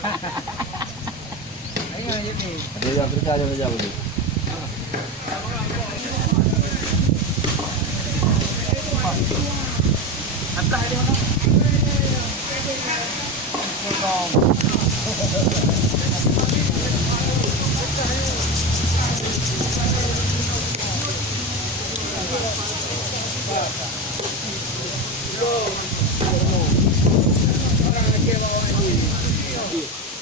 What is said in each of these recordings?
Dia yang kerja jauh ni. Atas dia mana?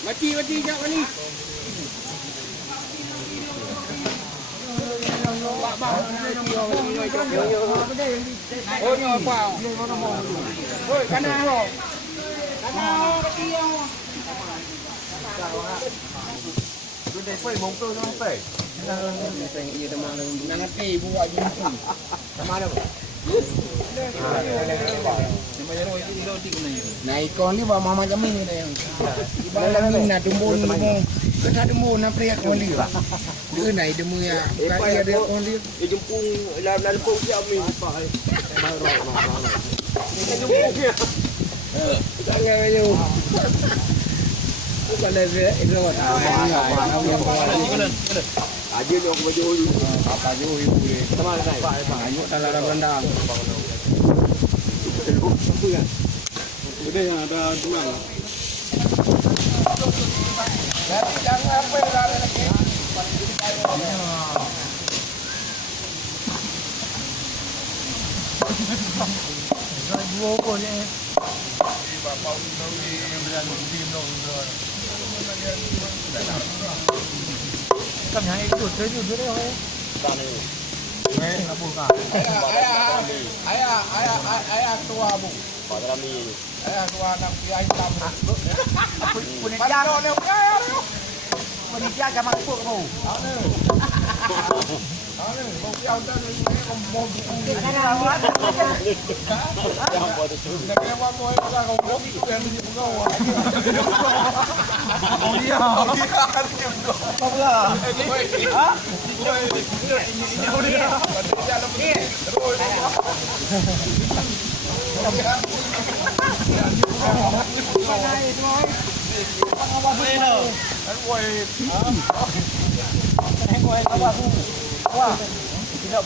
Mati jap ni. Oh ni apa? Oi, kanan ho. Kanan ho mati ho. Tu dah pergi mongko sampai. Ia dah malam nanti buat jumpa. Sama ada. Nah ikon ni bawa mama jamin ni yang. Ibarat ni nak tumbuh ni. Kita demu nak pria koli. Dia naik demu ya. Kaya dia koli. Dia jempung dalam pung dia amin pak. Dia jempung dia. Jangan ayo. Bukan lagi itu. Aja ni aku baju dulu. Apa je oi boleh. Sama naik. Ayo dalam rendang. Apa kan? Udah yang ada tunang. Jangan apa yang lagi. Dua pun ni. Bapak ni berani tim dong. Cầm nhà chuột chơi chuột đấy thôi. Nghe là buồn cả. Ai tua bu. Pak Rami. Ai tua nak pi ai tam. Punya dia ro ne. Punya dia ke mak puk bu. Anu, mau piau dah ni mau bu. Jangan buat itu. Nak lewat tu ai kau kau itu yang di kau. Oh dia. Kau lah. Ha? Ini dia. Jalan ni. Terus. Tidak